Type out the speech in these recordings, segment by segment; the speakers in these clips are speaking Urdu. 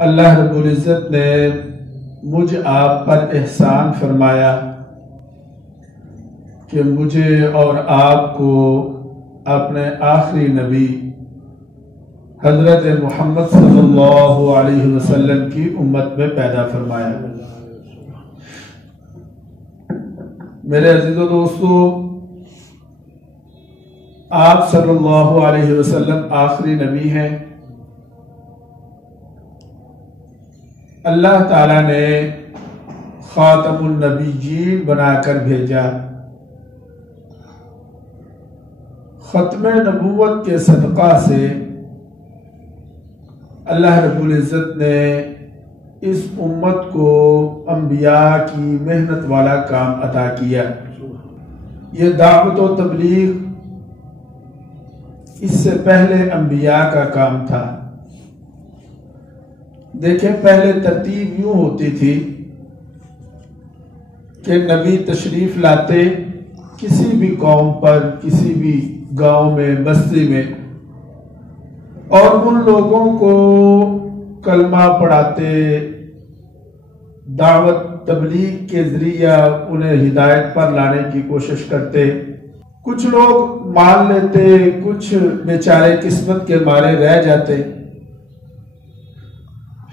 اللہ رب العزت نے مجھ آپ پر احسان فرمایا کہ مجھے اور آپ کو اپنے آخری نبی حضرت محمد صلی اللہ علیہ وسلم کی امت میں پیدا فرمایا۔ میرے عزیز و دوستو، آپ صلی اللہ علیہ وسلم آخری نبی ہیں۔ اللہ تعالیٰ نے خاتم النبیین بنا کر بھیجا۔ ختم نبوت کے صدقہ سے اللہ رب العزت نے اس امت کو انبیاء کی محنت والا کام عطا کیا۔ یہ دعوت و تبلیغ اس سے پہلے انبیاء کا کام تھا۔ دیکھیں، پہلے ترتیب یوں ہوتی تھی کہ نبی تشریف لاتے کسی بھی قوم پر، کسی بھی گاؤں میں، بستی میں، اور ان لوگوں کو کلمہ پڑھاتے، دعوت تبلیغ کے ذریعہ انہیں ہدایت پر لانے کی کوشش کرتے۔ کچھ لوگ مان لیتے، کچھ بیچارے قسمت کے مارے رہ جاتے۔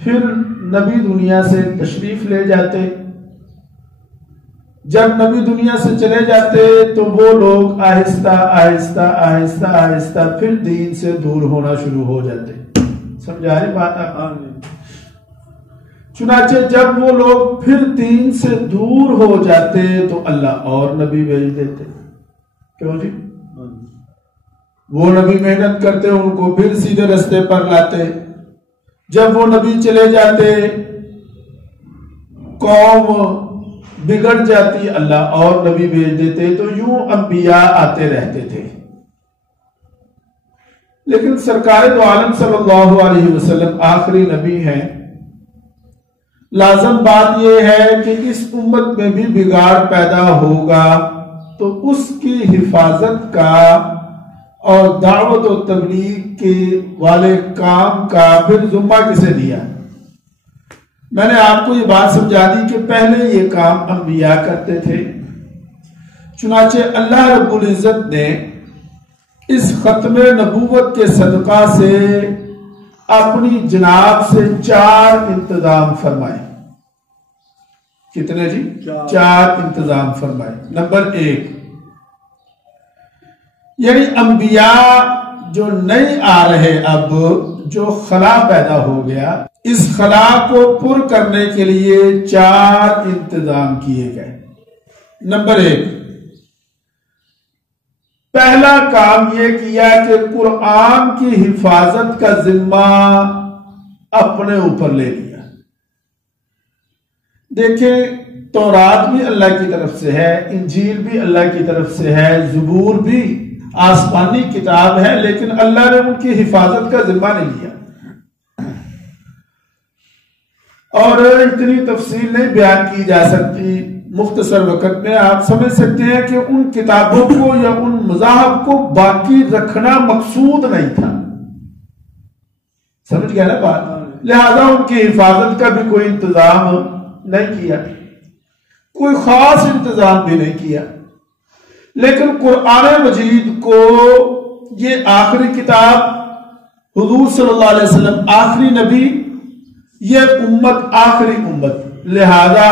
پھر نبی دنیا سے تشریف لے جاتے۔ جب نبی دنیا سے چلے جاتے تو وہ لوگ آہستہ آہستہ آہستہ آہستہ پھر دین سے دور ہونا شروع ہو جاتے۔ سمجھا رہی بات آپ؟ چنانچہ جب وہ لوگ پھر دین سے دور ہو جاتے تو اللہ اور نبی بھیج دیتے۔ کیوں جی؟ وہ نبی محنت کرتے، ان کو پھر سیدھے رستے پر لاتے۔ جب وہ نبی چلے جاتے، قوم بگڑ جاتی، اللہ اور نبی بھیج دیتے۔ تو یوں انبیاء آتے رہتے تھے۔ لیکن سرکار دو عالم صلی اللہ علیہ وسلم آخری نبی ہیں۔ لازم بات یہ ہے کہ اس امت میں بھی بگاڑ پیدا ہوگا تو اس کی حفاظت کا اور دعوت و تبلیغ کے والے کام کا پھر ذمہ کسے دیا؟ میں نے آپ کو یہ بات سمجھا دی کہ پہلے یہ کام انبیاء کرتے تھے۔ چنانچہ اللہ رب العزت نے اس ختم نبوت کے صدقہ سے اپنی جناب سے 4 انتظام فرمائے۔ کتنے جی؟ 4 انتظام فرمائے۔ نمبر 1، یعنی انبیاء جو نہیں آ رہے، اب جو خلا پیدا ہو گیا، اس خلا کو پر کرنے کے لیے 4 انتظام کیے گئے۔ نمبر 1، پہلا کام یہ کیا کہ قرآن کی حفاظت کا ذمہ اپنے اوپر لے لیا۔ دیکھیں، تورات بھی اللہ کی طرف سے ہے، انجیل بھی اللہ کی طرف سے ہے، زبور بھی آسمانی کتاب ہے، لیکن اللہ نے ان کی حفاظت کا ذمہ نہیں لیا۔ اور اتنی تفصیل نہیں بیان کی جا سکتی، مختصر وقت میں آپ سمجھ سکتے ہیں کہ ان کتابوں کو یا ان مذاہب کو باقی رکھنا مقصود نہیں تھا۔ سمجھ گیا نا بات؟ لہذا ان کی حفاظت کا بھی کوئی انتظام نہیں کیا، کوئی خاص انتظام بھی نہیں کیا۔ لیکن قرآن مجید کو یہ آخری کتاب، حضور صلی اللہ علیہ وسلم آخری نبی، یہ امت آخری امت، لہذا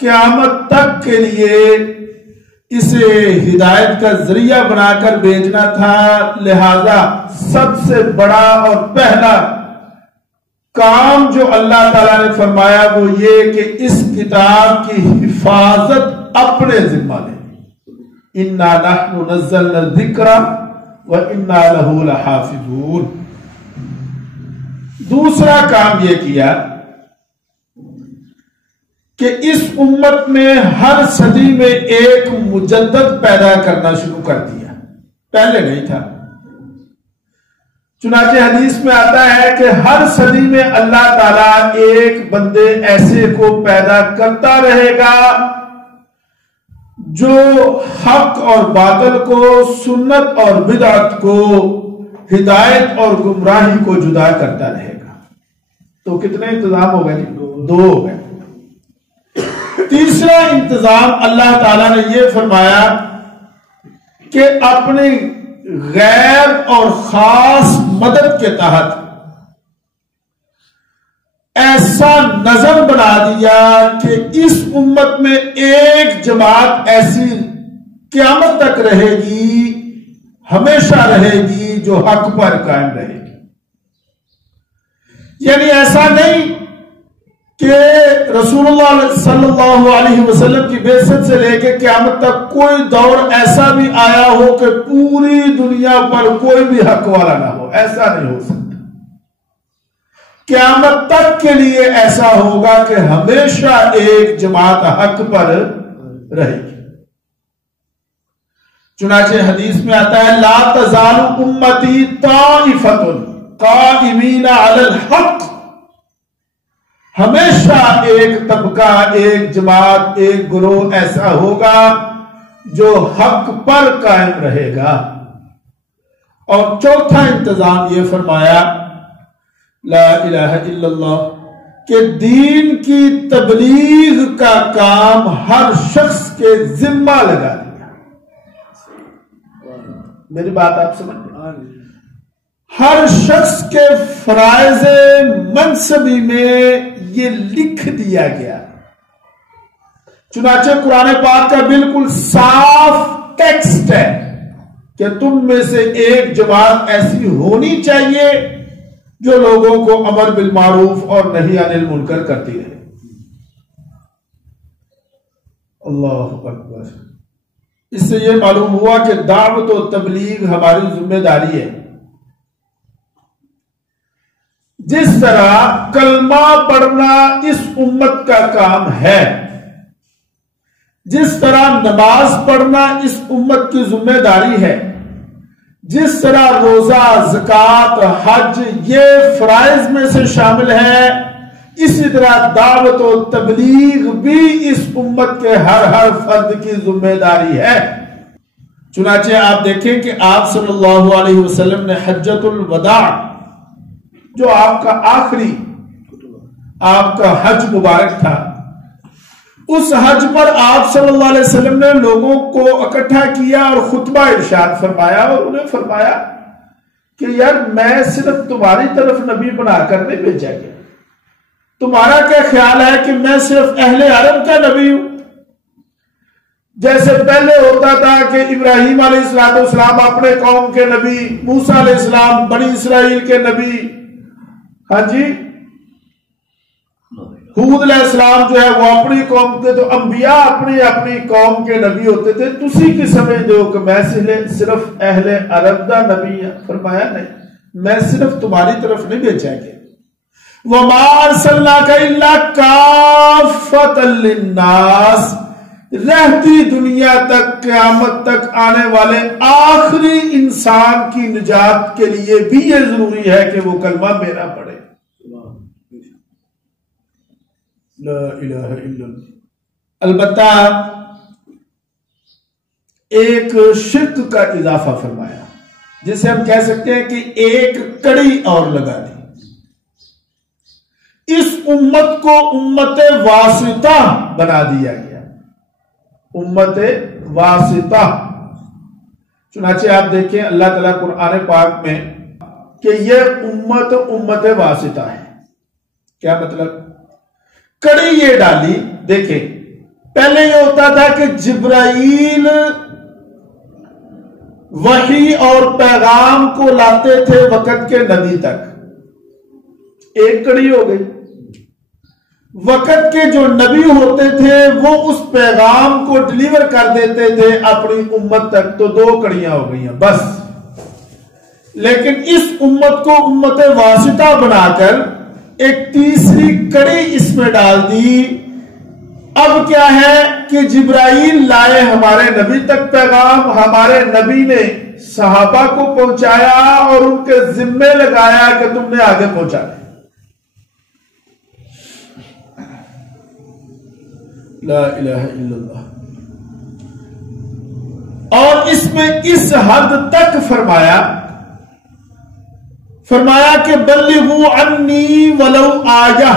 قیامت تک کے لیے اسے ہدایت کا ذریعہ بنا کر بھیجنا تھا۔ لہذا سب سے بڑا اور پہلا کام جو اللہ تعالیٰ نے فرمایا وہ یہ کہ اس کتاب کی حفاظت اپنے ذمہ لے۔ اِنَّا نَحْنُ نَزَّلْنَا الذِّكْرَ وَإِنَّا لَهُ لَحَافِظُونَ۔ دوسرا کام یہ کیا کہ اس امت میں ہر صدی میں ایک مجدد پیدا کرنا شروع کر دیا، پہلے نہیں تھا۔ چنانچہ حدیث میں آتا ہے کہ ہر صدی میں اللہ تعالیٰ ایک بندے ایسے کو پیدا کرتا رہے گا جو حق اور باطل کو، سنت اور بدعت کو، ہدایت اور گمراہی کو جدا کرتا رہے گا۔ تو کتنے انتظام ہو گئے جی؟ 2 ہو گئے. تیسرا انتظام اللہ تعالیٰ نے یہ فرمایا کہ اپنی غیر اور خاص مدد کے تحت ایسا نظم بنا دیا کہ اس امت میں ایک جماعت ایسی قیامت تک رہے گی، ہمیشہ رہے گی، جو حق پر قائم رہے گی. یعنی ایسا نہیں کہ رسول اللہ صلی اللہ علیہ وسلم کی بعثت سے لے کے قیامت تک کوئی دور ایسا بھی آیا ہو کہ پوری دنیا پر کوئی بھی حق والا نہ ہو. ایسا نہیں ہو سکتا. قیامت تک کے لیے ایسا ہوگا کہ ہمیشہ ایک جماعت حق پر رہے گی. چنانچہ حدیث میں آتا ہے لا تزال امتی طائفۃ قائمین علی الحق، ہمیشہ ایک طبقہ، ایک جماعت، ایک گروہ ایسا ہوگا جو حق پر قائم رہے گا. اور چوتھا انتظام یہ فرمایا لا الہ الا اللہ کہ دین کی تبلیغ کا کام ہر شخص کے ذمہ لگا دیا. میری بات آپ سمجھ گئے؟ ہر شخص کے فرائض منصبی میں یہ لکھ دیا گیا. چنانچہ قرآن پاک کا بالکل صاف ٹیکسٹ ہے کہ تم میں سے ایک جماعت ایسی ہونی چاہیے جو لوگوں کو امر بالمعروف اور نہی عن المنکر کرتی رہے. اللہ اکبر. اس سے یہ معلوم ہوا کہ دعوت و تبلیغ ہماری ذمہ داری ہے. جس طرح کلمہ پڑھنا اس امت کا کام ہے، جس طرح نماز پڑھنا اس امت کی ذمہ داری ہے، جس طرح روزہ، زکوٰۃ، حج یہ فرائض میں سے شامل ہے، اسی طرح دعوت و تبلیغ بھی اس امت کے ہر فرد کی ذمہ داری ہے. چنانچہ آپ دیکھیں کہ آپ صلی اللہ علیہ وسلم نے حجۃ الوداع، جو آپ کا آخری آپ کا حج مبارک تھا، اس حج پر آپ صلی اللہ علیہ وسلم نے لوگوں کو اکٹھا کیا اور خطبہ ارشاد فرمایا اور انہیں فرمایا کہ یار میں صرف تمہاری طرف نبی بنا کر نہیں بھیجا گیا. تمہارا کیا خیال ہے کہ میں صرف اہل عرب کا نبی ہوں؟ جیسے پہلے ہوتا تھا کہ ابراہیم علیہ السلام اپنے قوم کے نبی، موسیٰ علیہ السلام بنی اسرائیل کے نبی، ہاں جی حود علیہ السلام جو ہے وہ اپنی قوم کے، تو انبیاء اپنی قوم کے نبی ہوتے تھے. تسی کی سمجھ دو کہ میں صرف اہل عرب دا نبی ہوں؟ فرمایا نہیں، میں صرف تمہاری طرف نہیں بھیجا گیا. وَمَا أَرْسَلْنَاكَ إِلَّا كَافَّةً لِلنَّاسِ، رہتی دنیا تک، قیامت تک آنے والے آخری انسان کی نجات کے لیے بھی یہ ضروری ہے کہ وہ کلمہ میرا پڑھے. لا الہ الا اللہ. البتہ ایک شرک کا اضافہ فرمایا، جسے ہم کہہ سکتے ہیں کہ ایک کڑی اور لگا دی. اس امت کو امت واسطہ بنا دیا گیا. امت واسطہ. چنانچہ آپ دیکھیں اللہ تعالیٰ قرآن پاک میں کہ یہ امت واسطہ ہے. کیا مطلب؟ کڑی یہ ڈالی. دیکھیں پہلے یہ ہوتا تھا کہ جبرائیل وحی اور پیغام کو لاتے تھے وقت کے نبی تک، ایک کڑی ہو گئی. وقت کے جو نبی ہوتے تھے وہ اس پیغام کو ڈلیور کر دیتے تھے اپنی امت تک، تو 2 کڑیاں ہو گئی ہیں بس. لیکن اس امت کو امت واسطہ بنا کر ایک تیسری کڑی اس میں ڈال دی. اب کیا ہے کہ جبرائیل لائے ہمارے نبی تک پیغام، ہمارے نبی نے صحابہ کو پہنچایا اور ان کے ذمے لگایا کہ تم نے آگے پہنچانا. لا الہ الا اللہ. اور اس میں اس حد تک فرمایا کہ بلغوا عنی ولو آیہ،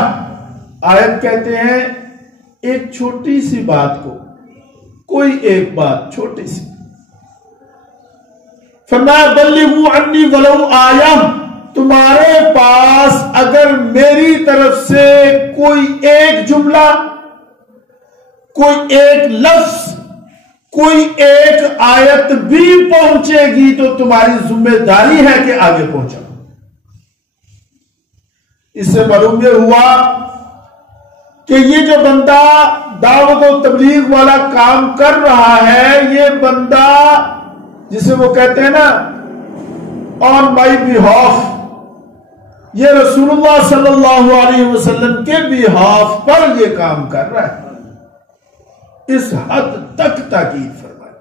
آیت کہتے ہیں ایک چھوٹی سی بات کو، کوئی ایک بات چھوٹی سی. فرمایا بلغوا عنی ولو آیہ، تمہارے پاس اگر میری طرف سے کوئی ایک جملہ، کوئی ایک لفظ، کوئی ایک آیت بھی پہنچے گی تو تمہاری ذمہ داری ہے کہ آگے پہنچاؤ. اس سے معلوم یہ ہوا کہ یہ جو بندہ دعوت و تبلیغ والا کام کر رہا ہے، یہ بندہ جسے وہ کہتے ہیں نا آن مائی بیہاف، یہ رسول اللہ صلی اللہ علیہ وسلم کے بیہاف پر یہ کام کر رہا ہے. اس حد تک تاکید فرمائی.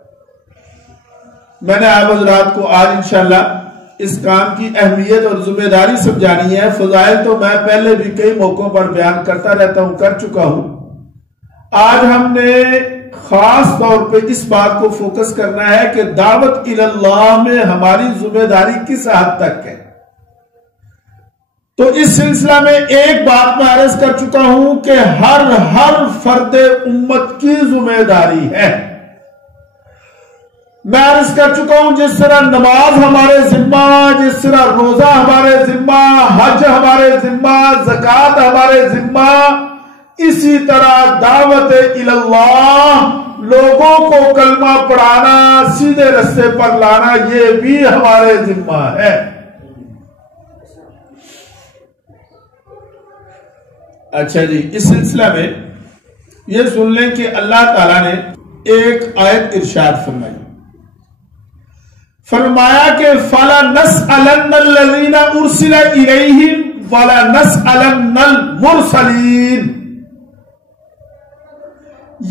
میں نے آپ حضرات کو آج انشاءاللہ اس کام کی اہمیت اور ذمہ داری سمجھانی ہے. فضائل تو میں پہلے بھی کئی موقعوں پر بیان کرتا رہتا ہوں، کر چکا ہوں. آج ہم نے خاص طور پہ اس بات کو فوکس کرنا ہے کہ دعوت اللہ میں ہماری ذمہ داری کس حد تک ہے. تو اس سلسلہ میں ایک بات میں عرض کر چکا ہوں کہ ہر فرد امت کی ذمہ داری ہے. میں عرض کر چکا ہوں جس طرح نماز ہمارے ذمہ، جس طرح روزہ ہمارے ذمہ، حج ہمارے ذمہ، زکوٰۃ ہمارے ذمہ، اسی طرح دعوت اللہ، لوگوں کو کلمہ پڑھانا، سیدھے رستے پر لانا، یہ بھی ہمارے ذمہ ہے. اچھا جی، اس سلسلہ میں یہ سن لیں کہ اللہ تعالیٰ نے ایک آیت ارشاد فرمائی. فرمایا کہ فَلَنَسْأَلَنَّ الَّذِينَ أُرْسِلَ إِلَيْهِمْ وَلَنَسْأَلَنَّ الْمُرْسَلِينَ،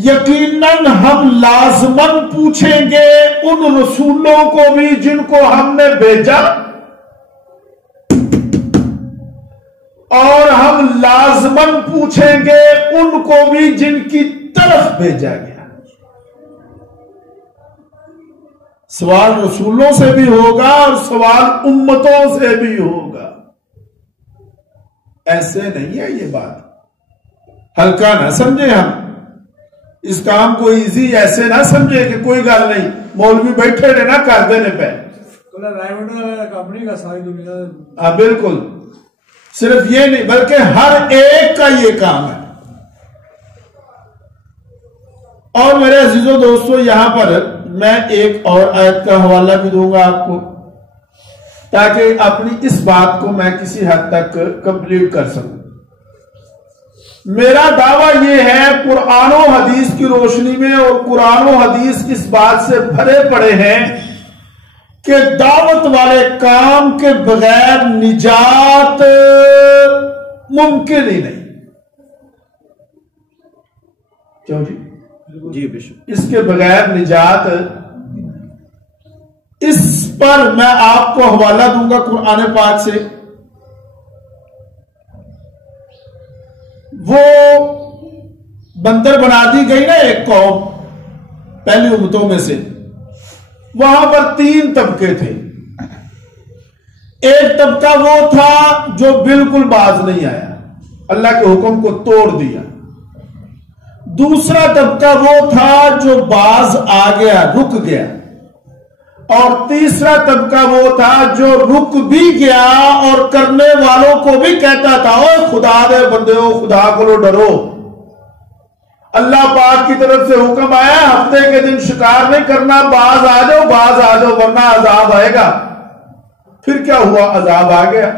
یقیناً ہم لازماً پوچھیں گے ان رسولوں کو بھی جن کو ہم نے بھیجا، اور ہم لازماً پوچھیں گے ان کو بھی جن کی طرف بھیجا گیا. سوال رسولوں سے بھی ہوگا اور سوال امتوں سے بھی ہوگا. ایسے نہیں ہے یہ بات، ہلکا نہ سمجھے. ہم اس کام کو ایزی ایسے نہ سمجھے کہ کوئی گل نہیں، مولوی بیٹھے رہے نہ کر دینے پہ. بالکل، صرف یہ نہیں بلکہ ہر ایک کا یہ کام ہے. اور میرے عزیزوں دوستو، یہاں پر میں ایک اور آیت کا حوالہ بھی دوں گا آپ کو، تاکہ اپنی اس بات کو میں کسی حد تک کمپلیٹ کر سکوں. میرا دعویٰ یہ ہے قرآن و حدیث کی روشنی میں، اور قرآن و حدیث اس بات سے بھرے پڑے ہیں کہ دعوت والے کام کے بغیر نجات ممکن ہی نہیں. کیوں جی بے شک، اس کے بغیر نجات. اس پر میں آپ کو حوالہ دوں گا قرآن پاک سے. وہ بندر بنا دی گئی نا ایک قوم پہلی امتوں میں سے، وہاں پر 3 طبقے تھے. ایک طبقہ وہ تھا جو بالکل باز نہیں آیا، اللہ کے حکم کو توڑ دیا. دوسرا طبقہ وہ تھا جو باز آ گیا، رک گیا. اور تیسرا طبقہ وہ تھا جو رک بھی گیا اور کرنے والوں کو بھی کہتا تھا اوہ خدا دے بندیو، خدا کو ڈرو. اللہ پاک کی طرف سے حکم آیا ہفتے کے دن شکار نہیں کرنا، باز آ جاؤ، باز آ جاؤ ورنہ عذاب آئے گا. پھر کیا ہوا؟ عذاب آ گیا.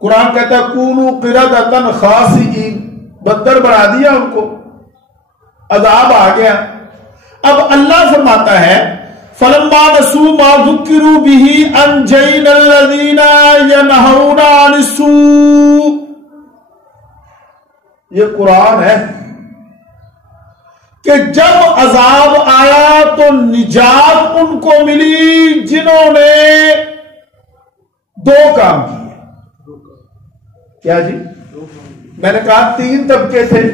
قرآن کہتا ہے کونوا قردۃ خاسئین، بندر بنا دیا ان کو، عذاب آ گیا. اب اللہ فرماتا ہے فَلَمَّا نَسُوا مَا ذُكِّرُوا بِهِ أَنجَيْنَا الَّذِينَ يَنْهَوْنَ عَنِ السُّوءِ. یہ قرآن ہے کہ جب عذاب آیا تو نجات ان کو ملی جنہوں نے 2 کام کیے. کیا جی؟ میں نے کہا 3 طبقے تھے.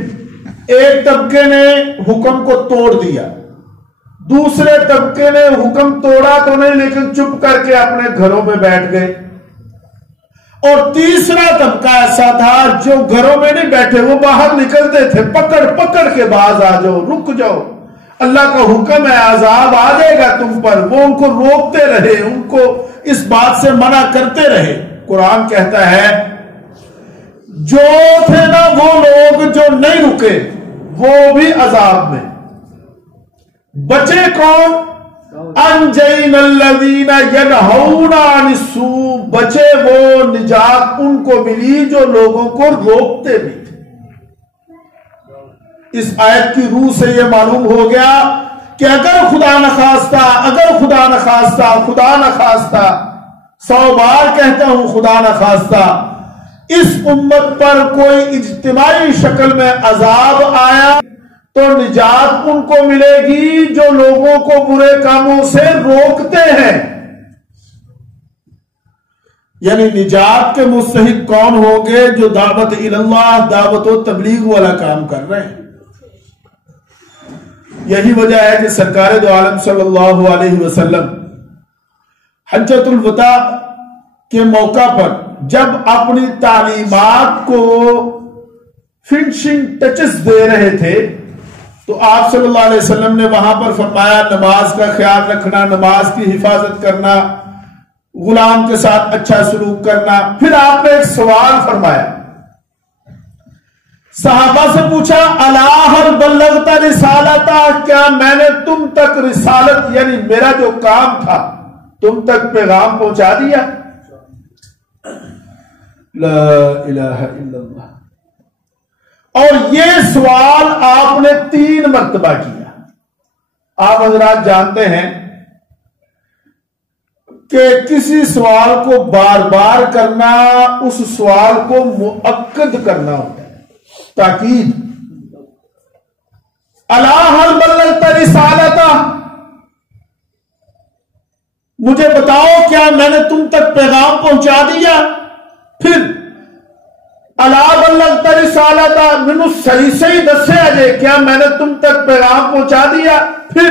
ایک طبقے نے حکم کو توڑ دیا، دوسرے طبقے نے حکم توڑا تو نہیں لیکن چپ کر کے اپنے گھروں میں بیٹھ گئے. اور تیسرا طبقہ ایسا تھا جو گھروں میں نہیں بیٹھے، وہ باہر نکلتے تھے، پکڑ پکڑ کے باز آ جاؤ، رک جاؤ، اللہ کا حکم ہے، عذاب آ جائے گا تم پر۔ وہ ان کو روکتے رہے، ان کو اس بات سے منع کرتے رہے۔ قرآن کہتا ہے جو تھے نا وہ لوگ جو نہیں رکے وہ بھی عذاب میں بچے۔ کون؟ انجین الذین ینہون عن السوء، بچے وہ، نجات ان کو ملی جو لوگوں کو روکتے بھی تھے۔ اس آیت کی روح سے یہ معلوم ہو گیا کہ اگر خدا نخواستہ، خدا نخواستہ 100 بار کہتا ہوں خدا نخواستہ، اس امت پر کوئی اجتماعی شکل میں عذاب آیا تو نجات ان کو ملے گی جو لوگوں کو برے کاموں سے روکتے ہیں۔ یعنی نجات کے مستحق کون ہوں گے؟ جو دعوت اللہ، دعوت و تبلیغ والا کام کر رہے ہیں۔ یہی وجہ ہے کہ سرکار دو عالم صلی اللہ علیہ وسلم حجۃ الوداع کے موقع پر جب اپنی تعلیمات کو فنشنگ ٹچز دے رہے تھے تو آپ صلی اللہ علیہ وسلم نے وہاں پر فرمایا نماز کا خیال رکھنا، نماز کی حفاظت کرنا، غلام کے ساتھ اچھا سلوک کرنا۔ پھر آپ نے ایک سوال فرمایا، صحابہ سے پوچھا الا هل بلغت رسالتا، کیا میں نے تم تک رسالت یعنی میرا جو کام تھا تم تک پیغام پہنچا دیا؟ لا الہ الا اللہ۔ اور یہ سوال آپ نے 3 مرتبہ کیا۔ آپ حضرات جانتے ہیں کہ کسی سوال کو بار بار کرنا اس سوال کو مؤکد کرنا ہوتا ہے، تاکید۔ الا هل بلغت رسالتا، مجھے بتاؤ کیا میں نے تم تک پیغام پہنچا دیا؟ پھر الا بلغت رسالتا، مینوں صحیح دسیا جے کیا میں نے تم تک پیغام پہنچا دیا؟ پھر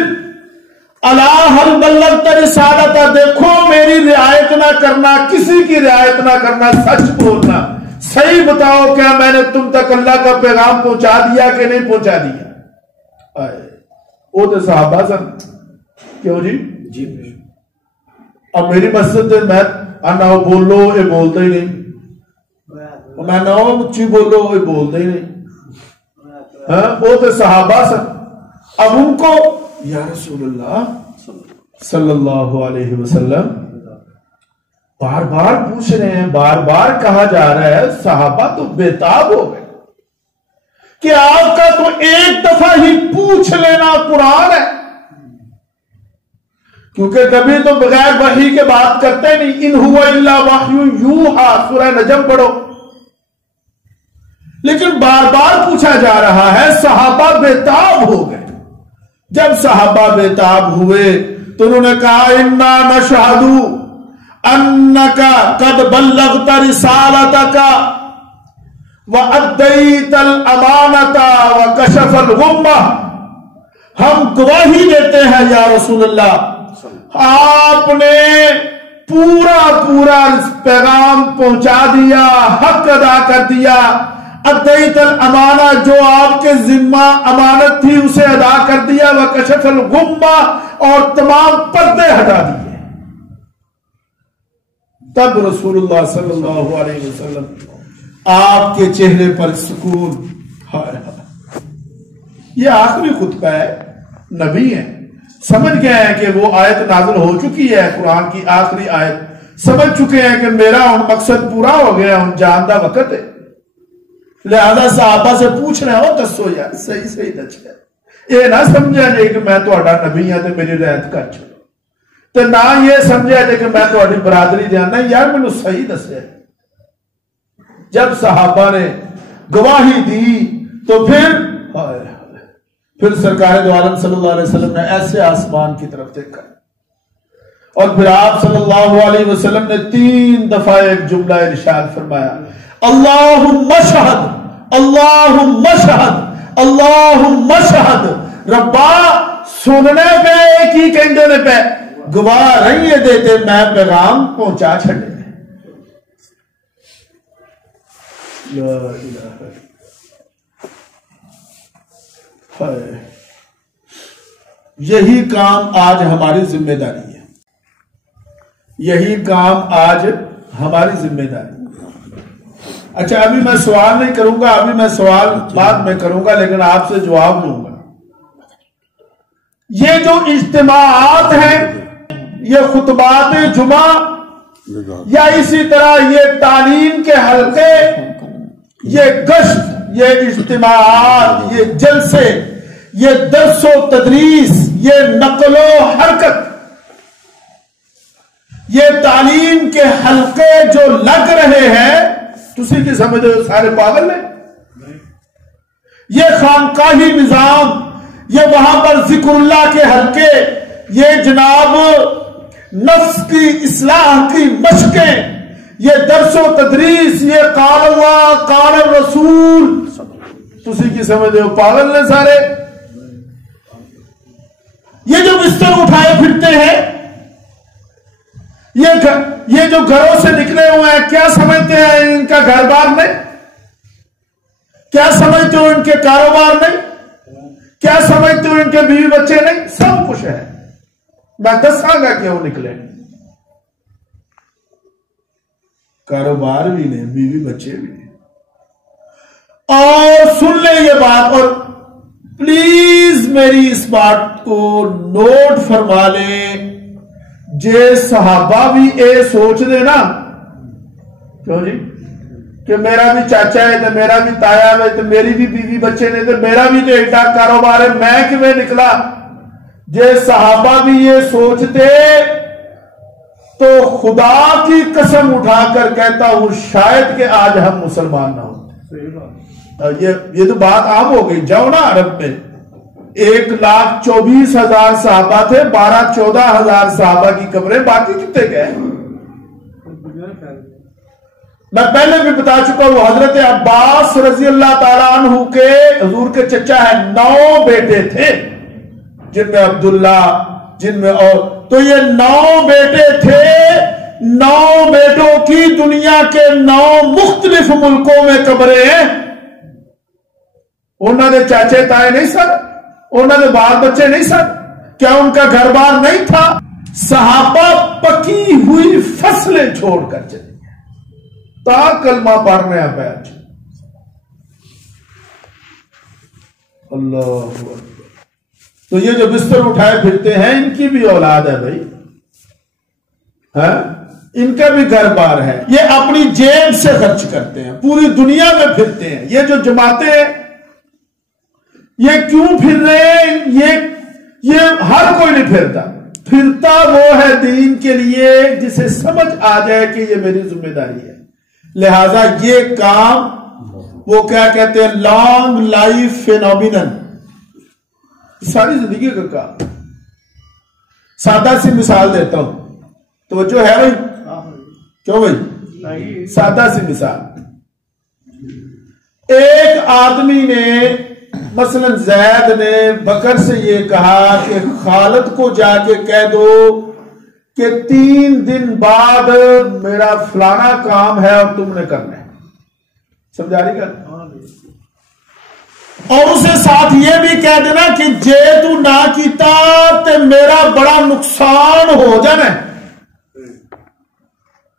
الا هل بلغت رسالتا، دیکھو میری رعایت نہ کرنا، کسی کی رعایت نہ کرنا، سچ بولنا، صحیح بتاؤ کیا میں نے تم تک اللہ کا پیغام پہنچا دیا کہ نہیں پہنچا دیا؟ وہ تو صحابہ سن، کیوں جی؟ اب میری مسجد میں آنا بولو یہ بولتے ہی نہیں، میں نہ اچھی بولو یہ بولتے ہی نہیں، وہ تو صحابہ سن۔ اب ان کو یا رسول اللہ صلی اللہ علیہ وسلم بار بار پوچھ رہے ہیں، بار بار کہا جا رہا ہے، صحابہ تو بےتاب ہو گئے کہ آپ کا تو ایک دفعہ ہی پوچھ لینا قرآن ہے، کیونکہ کبھی تو بغیر وحی کے بات کرتے نہیں۔ ان ہوا الا وحی یوحا، سورہ نجم پڑھو۔ لیکن بار بار پوچھا جا رہا ہے، صحابہ بےتاب ہو گئے۔ جب صحابہ بےتاب ہوئے تو انہوں نے کہا انا نشہد انک قد بلغت رسالتک وادیت الامانۃ وکشف الغمہ، ہم گواہی دیتے ہیں یا رسول اللہ آپ نے پورا پیغام پہنچا دیا، حق ادا کر دیا، ادیت الامانہ، جو آپ کے ذمہ امانت تھی اسے ادا کر دیا، وکشف الغمہ، اور تمام پردے ہٹا دیے۔ تب رسول اللہ صلی اللہ علیہ وسلم آپ کے چہرے پر سکون۔ یہ آخری خطبہ ہے، نبی ہیں، سمجھ گئے ہیں کہ وہ آیت نازل ہو چکی ہے، قرآن کی آخری آیت، سمجھ چکے ہیں کہ میرا ان مقصد پورا ہو گیا، ان جاندہ وقت ہے، لہذا صحابہ سے پوچھ رہے ہو دسو یار صحیح دسیا، یہ نہ سمجھا جائے کہ میں تہاڈا نبی ہاں تے میری رعایت کر چلو، تے نہ یہ سمجھا جائے کہ میں تہاڈی برادری دے آنا، یار مینوں صحیح دسیا۔ جب صحابہ نے گواہی دی تو پھر سرکار دو عالم صلی اللہ علیہ وسلم نے ایسے آسمان کی طرف دیکھا، اور پھر آپ صلی اللہ علیہ وسلم نے 3 دفعہ ایک جملہ ارشاد فرمایا، اللہم اشہد، اللہم اشہد، اللہم اشہد، ربا سننے پہ ایک ہی کہندے نے پہ گواہ رہی دیتے میں پیغام پہنچا چھڑے۔ لا الہ الا، یہی کام آج ہماری ذمہ داری ہے، یہی کام آج ہماری ذمہ داری ہے۔ اچھا ابھی میں سوال نہیں کروں گا، ابھی میں سوال بعد میں کروں گا، لیکن آپ سے جواب لوں گا۔ یہ جو اجتماعات ہیں، یہ خطبات جمعہ یا اسی طرح یہ تعلیم کے حلقے، یہ گشت، یہ اجتماعات، یہ جلسے، یہ درس و تدریس، یہ نقل و حرکت، یہ تعلیم کے حلقے جو لگ رہے ہیں، تسی کی سمجھ رہے ہو سارے پاگل ہیں؟ یہ خانقاہی نظام، یہ وہاں پر ذکر اللہ کے حلقے، یہ جناب نفس کی اصلاح کی مشقیں، یہ درس و تدریس، یہ قال اللہ قال الرسول، تسی کی سمجھ رہے ہو پاگل نے سارے؟ یہ جو بستر اٹھائے پھرتے ہیں، یہ جو گھروں سے نکلے ہوئے ہیں، کیا سمجھتے ہیں ان کا گھر بار نہیں؟ کیا سمجھتے ہو ان کے کاروبار نہیں؟ کیا سمجھتے ہو ان کے بیوی بچے نہیں؟ سب کچھ ہے، میں دساں گا کیوں نکلے۔ کاروبار بھی نہیں، بیوی بچے بھی نہیں۔ اور سن لیں یہ بات، اور پلیز میری اس بات کو نوٹ فرما لیں، جے صحابہ بھی اے سوچ دے نا، کیوں جی کہ میرا بھی چاچا ہے تو میرا بھی تایا ہے تو میری بھی بیوی بچے نے تو میرا بھی تو ایڈا کاروبار ہے، میں کیویں نکلا؟ جے صحابہ بھی یہ سوچتے تو خدا کی قسم اٹھا کر کہتا ہوں شاید کہ آج ہم مسلمان نہ ہوتے۔ یہ تو بات عام ہو گئی، جاؤ نا عرب میں 1,24,000 صحابہ تھے، 12-14,000 صحابہ کی قبریں، باقی کتنے گئے؟ میں پہلے بھی بتا چکا ہوں، حضرت عباس رضی اللہ تعالیٰ عنہ کے حضور کے چچا ہیں، 9 بیٹے تھے، جن میں عبداللہ، جن میں اور، تو یہ 9 بیٹے تھے، 9 بیٹوں کی دنیا کے 9 مختلف ملکوں میں قبریں ہیں۔ انہوں نے چاچے تائے نہیں سن، انہوں نے بال بچے نہیں سن، کیا ان کا گھر بار نہیں تھا؟ صحابہ پکی ہوئی فصلیں چھوڑ کر چلے تا کلمہ پڑھنے آپ آج۔ اللہ اکبر۔ تو یہ جو بستر اٹھائے پھرتے ہیں، ان کی بھی اولاد ہے بھائی، ہاں ان کا بھی گھر بار ہے، یہ اپنی جیب سے خرچ کرتے ہیں، پوری دنیا میں پھرتے ہیں۔ یہ جو جماعتیں ہیں، یہ کیوں پھر رہے ہیں؟ یہ ہر کوئی نہیں پھرتا، پھرتا وہ ہے دین کے لیے جسے سمجھ آ جائے کہ یہ میری ذمہ داری ہے۔ لہذا یہ کام وہ کیا کہتے ہیں، لانگ لائف فینومینن، ساری زندگی کا کام۔ سادہ سی مثال دیتا ہوں، توجہ ہے بھائی؟ کیوں بھائی؟ سادہ سی مثال، ایک آدمی نے مثلا زید نے بکر سے یہ کہا کہ خالد کو جا کے کہہ دو کہ 3 دن بعد میرا فلانا کام ہے اور تم نے کرنا ہے، سمجھا رہی کر؟ اور اسے ساتھ یہ بھی کہہ دینا کہ جے تو نہ کیتا تے میرا بڑا نقصان ہو جانا ہے،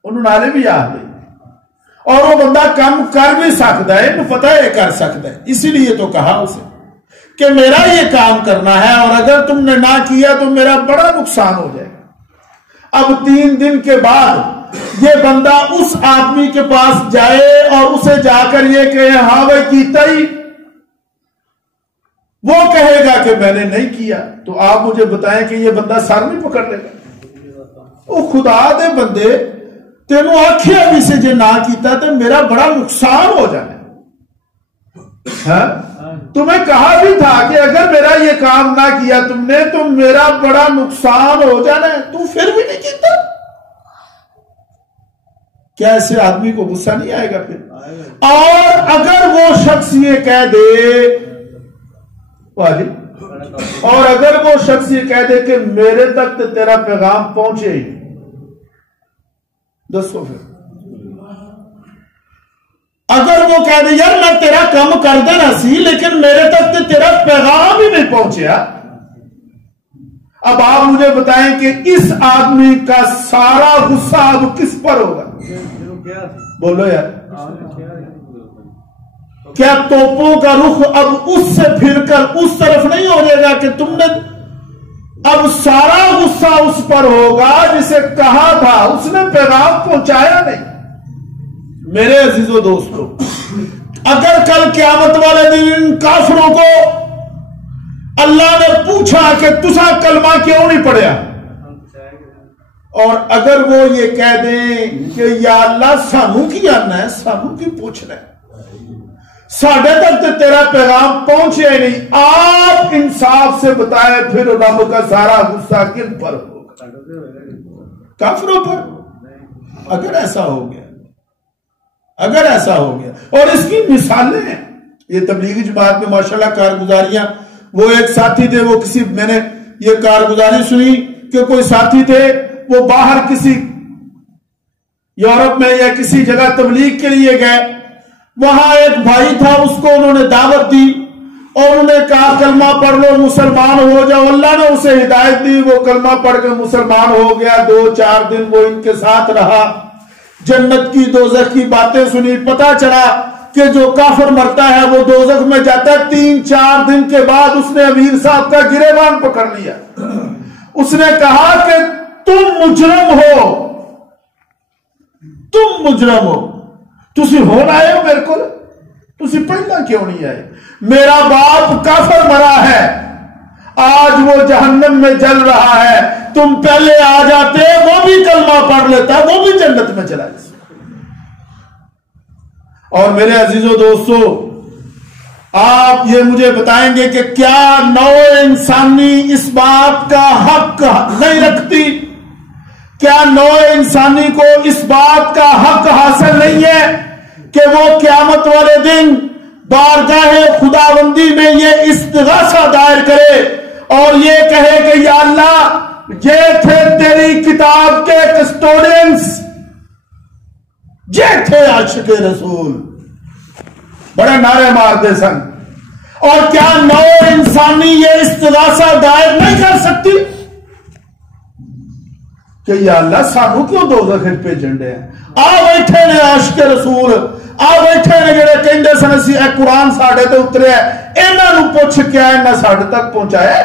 انہوں نے بھی آ گئی، اور وہ بندہ کام کر بھی سکتا ہے، انہوں پتہ ہے کر سکتا ہے، اسی لیے تو کہا اسے کہ میرا یہ کام کرنا ہے اور اگر تم نے نہ کیا تو میرا بڑا نقصان ہو جائے گا۔ اب 3 دن کے بعد یہ بندہ اس آدمی کے پاس جائے اور اسے جا کر یہ کہے ہاں بھائی کیتا ہی، وہ کہے گا کہ میں نے نہیں کیا، تو آپ مجھے بتائیں کہ یہ بندہ سر نہیں پکڑ لے گا؟ وہ خدا دے بندے تینوں آکھیا بھی سے جے نہ کیتا تو میرا بڑا نقصان ہو جانا ہے۔ تمہیں کہا بھی تھا کہ اگر میرا یہ کام نہ کیا تم نے تو میرا بڑا نقصان ہو جانا ہے، تو پھر بھی نہیں کیتا؟ کیا ایسے آدمی کو غصہ نہیں آئے گا پھر؟ اور اگر وہ شخص یہ کہہ دے، اور اگر وہ شخص یہ کہہ دے کہ میرے تک تو تیرا پیغام پہنچے ہی، دسو پھر اگر وہ کہہ دے یار میں تیرا کام کر دینا سی لیکن میرے تک تو تیرا پیغام ہی نہیں پہنچیا، اب آپ مجھے بتائیں کہ اس آدمی کا سارا غصہ اب کس پر ہوگا؟ بولو یار، کیا توپوں کا رخ اب اس سے پھر کر اس طرف نہیں ہو جائے گا کہ تم نے اب سارا غصہ اس پر ہوگا جسے کہا تھا اس نے پیغام پہنچایا نہیں؟ میرے عزیزو دوستو، اگر کل قیامت والے دن ان کافروں کو اللہ نے پوچھا کہ تسا کلمہ کیوں نہیں پڑھیا، اور اگر وہ یہ کہہ دیں کہ یا اللہ سانو کی آنا ہے، سانو کی پوچھنا ہے، ساڑھے تک تو تیرا پیغام پہنچے نہیں، آپ انصاف سے بتائے پھر رب کا سارا غصہ کن پر ہوگا؟ کافروں پر؟ اگر ایسا ہو گیا، اگر ایسا ہو گیا، اور اس کی مثالیں ہیں، یہ تبلیغی جماعت میں ماشاءاللہ کارگزاریاں، وہ ایک ساتھی تھے، وہ کسی میں نے یہ کارگزاری سنی کہ کوئی ساتھی تھے وہ باہر کسی یورپ میں یا کسی جگہ تبلیغ کے لیے گئے، وہاں ایک بھائی تھا، اس کو انہوں نے دعوت دی اور انہوں نے کہا کلمہ پڑھ لو مسلمان ہو جاؤ، اللہ نے اسے ہدایت دی، وہ کلمہ پڑھ کے مسلمان ہو گیا، 2-4 دن وہ ان کے ساتھ رہا، جنت کی دوزخ کی باتیں سنی، پتا چلا کہ جو کافر مرتا ہے وہ دوزخ میں جاتا ہے۔ 3-4 دن کے بعد اس نے امیر صاحب کا گریبان پکڑ لیا، اس نے کہا کہ تم مجرم ہو، تم مجرم ہو، تسی ہون آئے ہو میرے کو، تسی پہلا کیوں نہیں آئے؟ میرا باپ کافر مرا ہے، آج وہ جہنم میں جل رہا ہے، تم پہلے آ جاتے وہ بھی کلمہ پڑھ لیتا، وہ بھی جنت میں چلا جاتا۔ اور میرے عزیزو دوستو، آپ یہ مجھے بتائیں گے کہ کیا نوع انسانی اس بات کا حق نہیں رکھتی؟ کیا نوع انسانی کو اس بات کا حق حاصل نہیں ہے کہ وہ قیامت والے دن بارگاہ خداوندی میں یہ استغاثہ دائر کرے اور یہ کہے کہ یا اللہ یہ تھے تیری کتاب کے کسٹوڈینس، یہ تھے عاشق رسول، بڑے نعرے مارتے سن، اور کیا نوع انسانی یہ استغاثہ دائر نہیں کر سکتی کہ یا اللہ سانو کیوں دوزخ پہ جنڈے ہیں؟ آ بیٹھے نے عاشق رسول، آ بیٹھے نے جڑے کہندے سن اسی اے قرآن ساڈے تے اتریا ہے، انہاں نو پوچھ کے انہاں ساڈے تک پہنچایا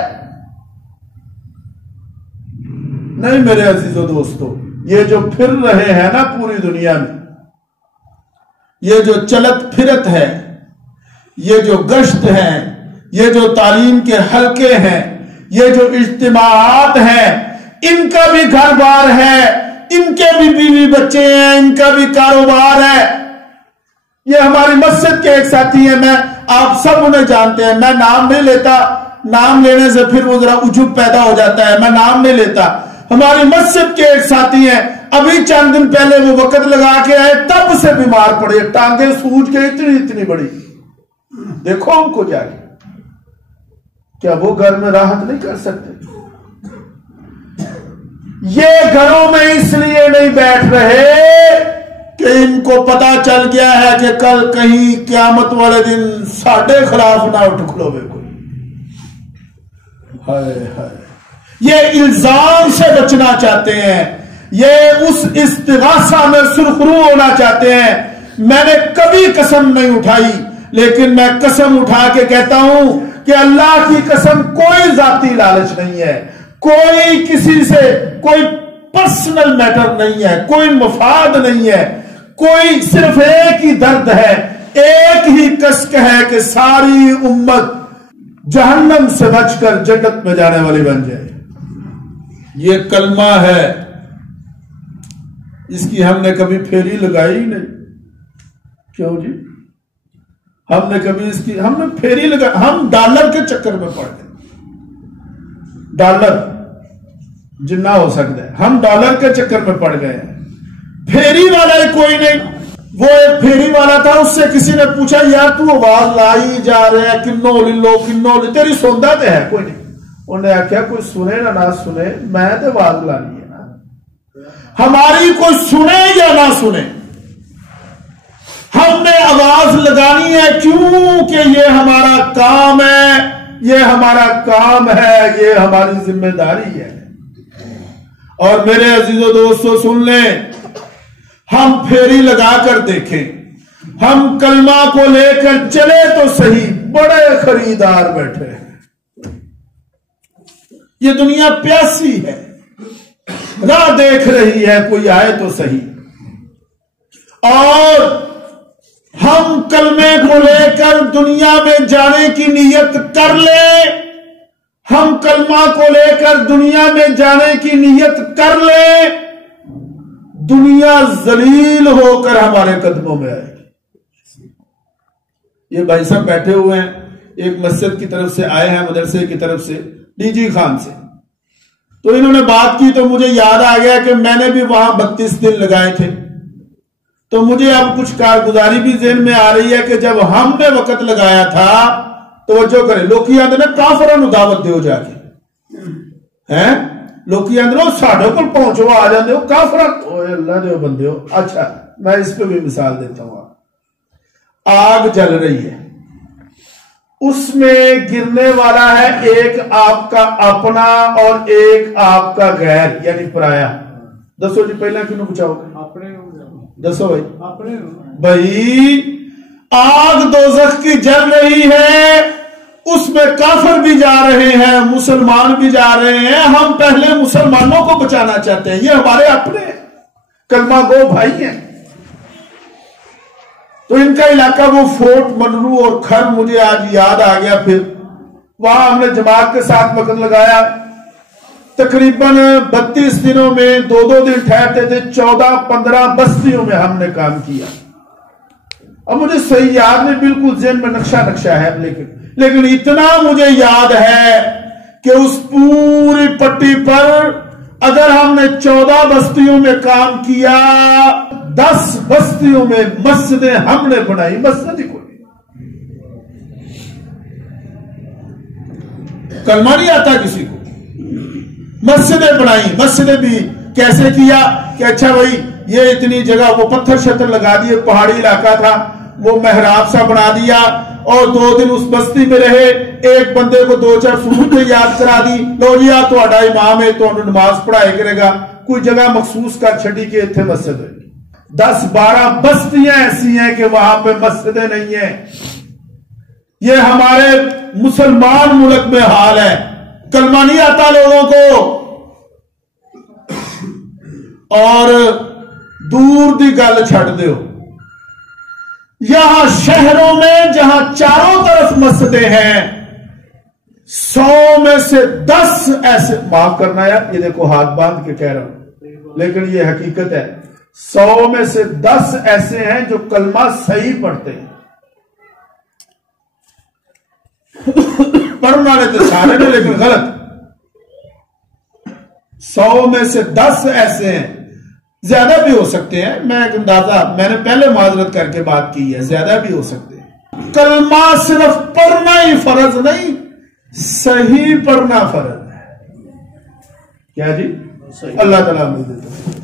نہیں؟ میرے عزیزو دوستو، یہ جو پھر رہے ہیں نا پوری دنیا میں، یہ جو چلت پھرت ہے، یہ جو گشت ہیں، یہ جو تعلیم کے حلقے ہیں، یہ جو اجتماعات ہیں، ان کا بھی گھر بار ہے، ان کے بھی بیوی بچے ہیں، ان کا بھی کاروبار ہے۔ یہ ہماری مسجد کے ایک ساتھی ہیں، میں آپ سب انہیں جانتے ہیں، میں نام نہیں لیتا، نام لینے سے پھر وہ ذرا عجب پیدا ہو جاتا ہے، میں نام نہیں لیتا۔ ہماری مسجد کے ایک ساتھی ہیں، ابھی چند دن پہلے وہ وقت لگا کے آئے، تب سے بیمار پڑے، ٹانگیں سوج کے اتنی بڑی، دیکھو ان کو جا کے، کیا وہ گھر میں راحت نہیں کر سکتے؟ یہ گھروں میں اس لیے نہیں بیٹھ رہے کہ ان کو پتا چل گیا ہے کہ کل کہیں قیامت والے دن ساڈے خلاف نہ اٹھ کھلوے کوئی، ہائے ہائے، یہ الزام سے بچنا چاہتے ہیں، یہ اس استغاثہ میں سرخرو ہونا چاہتے ہیں۔ میں نے کبھی قسم نہیں اٹھائی، لیکن میں قسم اٹھا کے کہتا ہوں کہ اللہ کی قسم کوئی ذاتی لالچ نہیں ہے، کوئی کسی سے کوئی پرسنل میٹر نہیں ہے، کوئی مفاد نہیں ہے، کوئی صرف ایک ہی درد ہے، ایک ہی کشک ہے کہ ساری امت جہنم سے بچ کر جنت میں جانے والی بن جائے۔ یہ کلمہ ہے، اس کی ہم نے کبھی پھیری لگائی ہی نہیں، کیوں جی؟ ہم نے کبھی اس کی ہم نے پھیری لگائی؟ ہم ڈالر کے چکر میں پڑ گئے، ڈالر جنہ ہو سکتا ہے، ہم ڈالر کے چکر میں پڑ گئے ہیں، پھیری والا ہی کوئی نہیں۔ وہ ایک پھیری والا تھا، اس سے کسی نے پوچھا یار تو آواز لائی جا رہے ہیں، کنو لو کنو لو، تیری سوندا تے ہے کوئی نہیں؟ انہیں آخیا کوئی سنے نہ سنے، میں تو آواز لانی ہے نا، ہماری کوئی سنے یا نہ سنے، ہم نے آواز لگانی ہے، کیوں کہ یہ ہمارا کام ہے، یہ ہمارا کام ہے، یہ ہماری ذمہ داری ہے۔ اور میرے عزیزو دوستو سن لیں، ہم پھیری لگا کر دیکھیں، ہم کلمہ کو لے کر چلے تو صحیح، بڑے خریدار بیٹھے ہیں۔ یہ دنیا پیاسی ہے، راہ دیکھ رہی ہے، کوئی آئے تو صحیح۔ اور ہم کلمے کو لے کر دنیا میں جانے کی نیت کر لیں، ہم کلمہ کو لے کر دنیا میں جانے کی نیت کر لیں، دنیا ذلیل ہو کر ہمارے قدموں میں آئے گی۔ یہ بھائی صاحب بیٹھے ہوئے ہیں، ایک مسجد کی طرف سے آئے ہیں، مدرسے کی طرف سے، ڈی جی خان سے، تو انہوں نے بات کی تو مجھے یاد آ گیا کہ میں نے بھی وہاں 32 دن لگائے تھے، تو مجھے اب کچھ کارگزاری بھی ذہن میں آ رہی ہے کہ جب ہم نے وقت لگایا تھا، توجہ کریں، لوکی آندے نے کافروں نو دعوت دیو جا کے، ہیں لوکی آندے نو ساڑھے کو پہنچو آ جاندے ہو، کافروں اوہ اللہ دے بندے ہو۔ اچھا میں اس پہ بھی مثال دیتا ہوں، آگ جل رہی ہے، اس میں گرنے والا ہے ایک آپ کا اپنا اور ایک آپ کا غیر یعنی پرایا۔ دسو جی پہلا کیوں بچاؤ گے؟ دسو بھائی، بھائی آگ دوزخ کی جل رہی ہے، اس میں کافر بھی جا رہے ہیں، مسلمان بھی جا رہے ہیں، ہم پہلے مسلمانوں کو بچانا چاہتے ہیں، یہ ہمارے اپنے کلمہ گو بھائی ہیں۔ تو ان کا علاقہ وہ فورٹ منرو اور کھر مجھے آج یاد آ گیا، پھر وہاں ہم نے جماعت کے ساتھ وقت لگایا، تقریباً 32 دنوں میں 2 دن ٹھہرتے تھے، 14-15 بستیوں میں ہم نے کام کیا۔ اب مجھے صحیح یاد نہیں، بالکل ذہن میں نقشہ ہے، لیکن اتنا مجھے یاد ہے کہ اس پوری پٹی پر اگر ہم نے 14 بستیوں میں کام کیا، 10 بستیوں میں مسجدیں ہم نے بنائی، مسجد ہی کوئی کلمہ نہیں آتا کسی کو، مسجدیں بنائی۔ مسجدیں بھی کیسے کیا کہ اچھا بھائی یہ اتنی جگہ، وہ پتھر شتر لگا دیے، پہاڑی علاقہ تھا، وہ محراب سا بنا دیا، اور 2 دن اس بستی میں رہے، ایک بندے کو 2-4 سنتیں یاد کرا دی، لو جی آپ تہاڈا امام ہے تو نماز پڑھائے کرے گا، کوئی جگہ مخصوص کر چھڑی کے اتنے مسجد ہے۔ 10-12 بستیاں ایسی ہیں کہ وہاں پہ مسجدیں نہیں ہیں۔ یہ ہمارے مسلمان ملک میں حال ہے، کلمہ نہیں آتا لوگوں کو، اور دور دی گل چھڑ دیو، یہاں شہروں میں جہاں چاروں طرف مسجدیں ہیں، 100 میں سے 10 ایسے، معاف کرنا یار یہ دیکھو ہاتھ باندھ کے کہہ رہا ہوں لیکن یہ حقیقت ہے، 100 میں سے 10 ایسے ہیں جو کلمہ صحیح پڑھتے ہیں۔ پڑھنے والے تو سارے نے لیکن غلط۔ 100 میں سے 10 ایسے ہیں، زیادہ بھی ہو سکتے ہیں، میں ایک اندازہ، میں نے پہلے معذرت کر کے بات کی ہے، زیادہ بھی ہو سکتے ہیں۔ کلمہ صرف پڑھنا ہی فرض نہیں، صحیح پڑھنا فرض ہے۔ کیا جی؟ اللہ تعالیٰ مل دیتا ہے۔